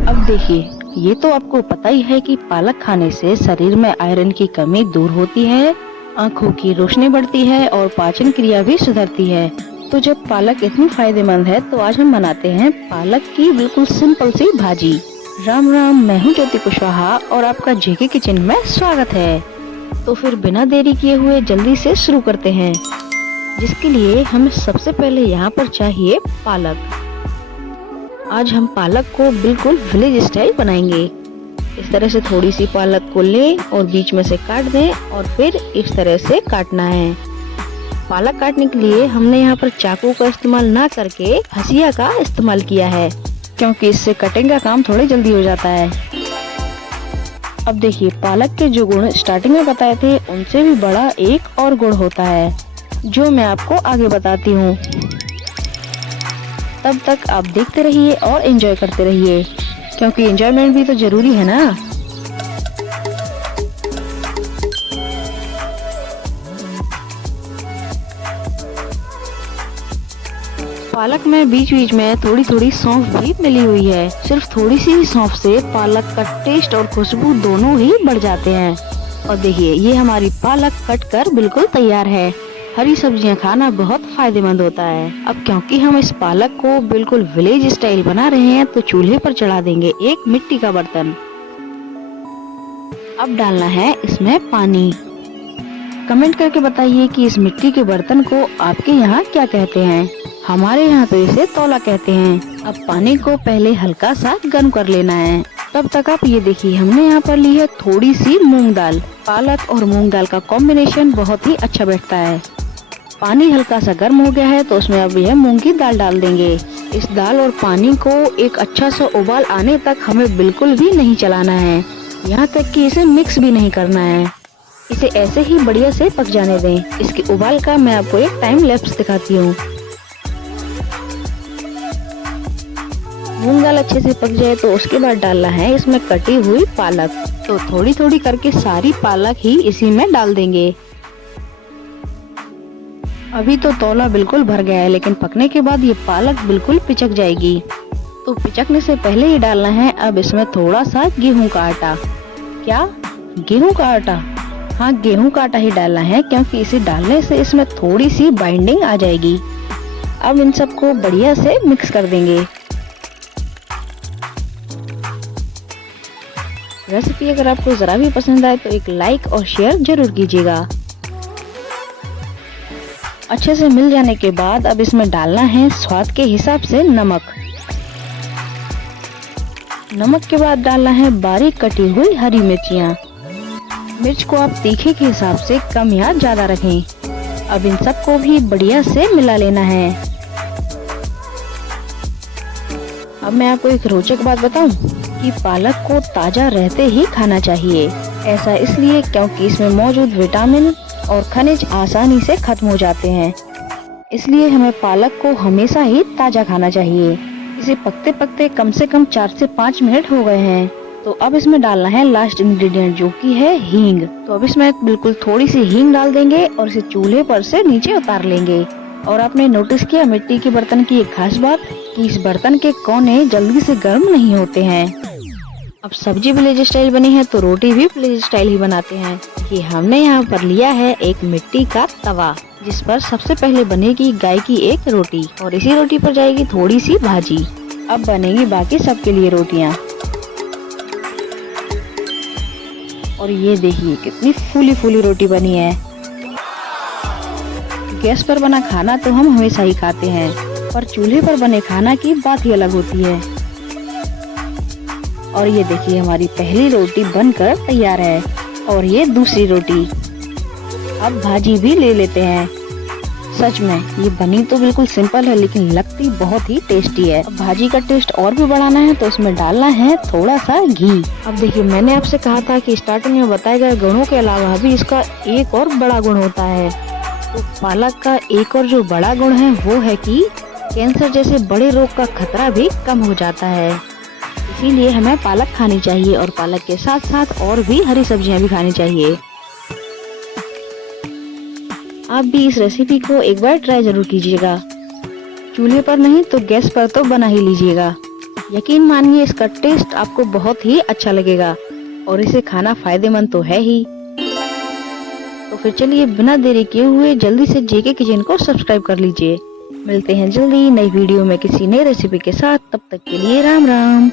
अब देखिए, ये तो आपको पता ही है कि पालक खाने से शरीर में आयरन की कमी दूर होती है, आँखों की रोशनी बढ़ती है और पाचन क्रिया भी सुधरती है। तो जब पालक इतनी फायदेमंद है तो आज हम बनाते हैं पालक की बिल्कुल सिंपल सी भाजी। राम राम, मैं हूँ ज्योति कुशवाहा और आपका जेके किचन में स्वागत है। तो फिर बिना देरी किए हुए जल्दी से शुरू करते हैं, जिसके लिए हमें सबसे पहले यहाँ पर चाहिए पालक। आज हम पालक को बिल्कुल विलेज स्टाइल बनाएंगे। इस तरह से थोड़ी सी पालक को लें और बीच में से काट दें और फिर इस तरह से काटना है। पालक काटने के लिए हमने यहाँ पर चाकू का इस्तेमाल ना करके हंसिया का इस्तेमाल किया है, क्योंकि इससे कटिंग का काम थोड़ी जल्दी हो जाता है। अब देखिए, पालक के जो गुण स्टार्टिंग में बताए थे उनसे भी बड़ा एक और गुण होता है, जो मैं आपको आगे बताती हूँ। तब तक आप देखते रहिए और एंजॉय करते रहिए, क्योंकि एंजॉयमेंट भी तो जरूरी है ना। पालक में बीच बीच में थोड़ी थोड़ी सौंफ भी मिली हुई है। सिर्फ थोड़ी सी सौंफ से पालक का टेस्ट और खुशबू दोनों ही बढ़ जाते हैं। और देखिए, ये हमारी पालक कट कर बिल्कुल तैयार है। हरी सब्जियां खाना बहुत फायदेमंद होता है। अब क्योंकि हम इस पालक को बिल्कुल विलेज स्टाइल बना रहे हैं तो चूल्हे पर चढ़ा देंगे एक मिट्टी का बर्तन। अब डालना है इसमें पानी। कमेंट करके बताइए कि इस मिट्टी के बर्तन को आपके यहाँ क्या कहते हैं। हमारे यहाँ तो इसे तौला कहते हैं। अब पानी को पहले हल्का सा गर्म कर लेना है। तब तक आप ये देखिए, हमने यहाँ पर ली है थोड़ी सी मूंग दाल। पालक और मूंग दाल का कॉम्बिनेशन बहुत ही अच्छा बैठता है। पानी हल्का सा गर्म हो गया है तो उसमें अब यह मूंग की दाल डाल देंगे। इस दाल और पानी को एक अच्छा सा उबाल आने तक हमें बिल्कुल भी नहीं चलाना है, यहाँ तक कि इसे मिक्स भी नहीं करना है। इसे ऐसे ही बढ़िया से पक जाने दें। इसके उबाल का मैं आपको एक टाइम लैप्स दिखाती हूँ। मूंग दाल अच्छे से पक जाए तो उसके बाद डालना है इसमें कटी हुई पालक। तो थोड़ी थोड़ी करके सारी पालक ही इसी में डाल देंगे। अभी तो तौला बिल्कुल भर गया है, लेकिन पकने के बाद ये पालक बिल्कुल पिचक जाएगी। तो पिचकने से पहले ही डालना है अब इसमें थोड़ा सा गेहूं का आटा। क्या, गेहूं का आटा? हाँ, गेहूं का आटा ही डालना है, क्योंकि इसे डालने से इसमें थोड़ी सी बाइंडिंग आ जाएगी। अब इन सबको बढ़िया से मिक्स कर देंगे। रेसिपी अगर आपको जरा भी पसंद आए तो एक लाइक और शेयर जरूर कीजिएगा। अच्छे से मिल जाने के बाद अब इसमें डालना है स्वाद के हिसाब से नमक। नमक के बाद डालना है बारीक कटी हुई हरी मिर्चियाँ। मिर्च को आप तीखे के हिसाब से कम या ज्यादा रखें। अब इन सबको भी बढ़िया से मिला लेना है। अब मैं आपको एक रोचक बात बताऊं कि पालक को ताजा रहते ही खाना चाहिए। ऐसा इसलिए क्योंकि इसमें मौजूद विटामिन और खनिज आसानी से खत्म हो जाते हैं। इसलिए हमें पालक को हमेशा ही ताजा खाना चाहिए। इसे पकते पकते कम से कम 4 से 5 मिनट हो गए हैं। तो अब इसमें डालना है लास्ट इंग्रेडिएंट, जो कि है हींग। तो अब इसमें बिल्कुल थोड़ी सी हींग डाल देंगे और इसे चूल्हे पर से नीचे उतार लेंगे। और आपने नोटिस किया मिट्टी के बर्तन की एक खास बात, कि इस बर्तन के कोने जल्दी से गर्म नहीं होते हैं। अब सब्जी विलेज स्टाइल बनी है तो रोटी भी विलेज स्टाइल ही बनाते हैं। कि हमने यहाँ पर लिया है एक मिट्टी का तवा, जिस पर सबसे पहले बनेगी गाय की एक रोटी और इसी रोटी पर जाएगी थोड़ी सी भाजी। अब बनेगी बाकी सबके लिए रोटियाँ। और ये देखिए कितनी फूली फूली रोटी बनी है। गैस पर बना खाना तो हम हमेशा ही खाते हैं, पर चूल्हे पर बने खाना की बात ही अलग होती है। और ये देखिए, हमारी पहली रोटी बनकर तैयार है और ये दूसरी रोटी। अब भाजी भी ले लेते हैं। सच में ये बनी तो बिल्कुल सिंपल है, लेकिन लगती बहुत ही टेस्टी है। अब भाजी का टेस्ट और भी बढ़ाना है तो इसमें डालना है थोड़ा सा घी। अब देखिए, मैंने आपसे कहा था कि स्टार्टिंग में बताए गए गुणों के अलावा भी इसका एक और बड़ा गुण होता है। तो पालक का एक और जो बड़ा गुण है वो है कि कैंसर जैसे बड़े रोग का खतरा भी कम हो जाता है। इसीलिए हमें पालक खानी चाहिए और पालक के साथ साथ और भी हरी सब्जियां भी खानी चाहिए। आप भी इस रेसिपी को एक बार ट्राई जरूर कीजिएगा। चूल्हे पर नहीं तो गैस पर तो बना ही लीजिएगा। यकीन मानिए इसका टेस्ट आपको बहुत ही अच्छा लगेगा और इसे खाना फायदेमंद तो है ही। तो फिर चलिए बिना देरी किए हुए जल्दी से जेके किचन को सब्सक्राइब कर लीजिए। मिलते हैं जल्दी नई वीडियो में किसी नई रेसिपी के साथ, तब तक के लिए राम राम।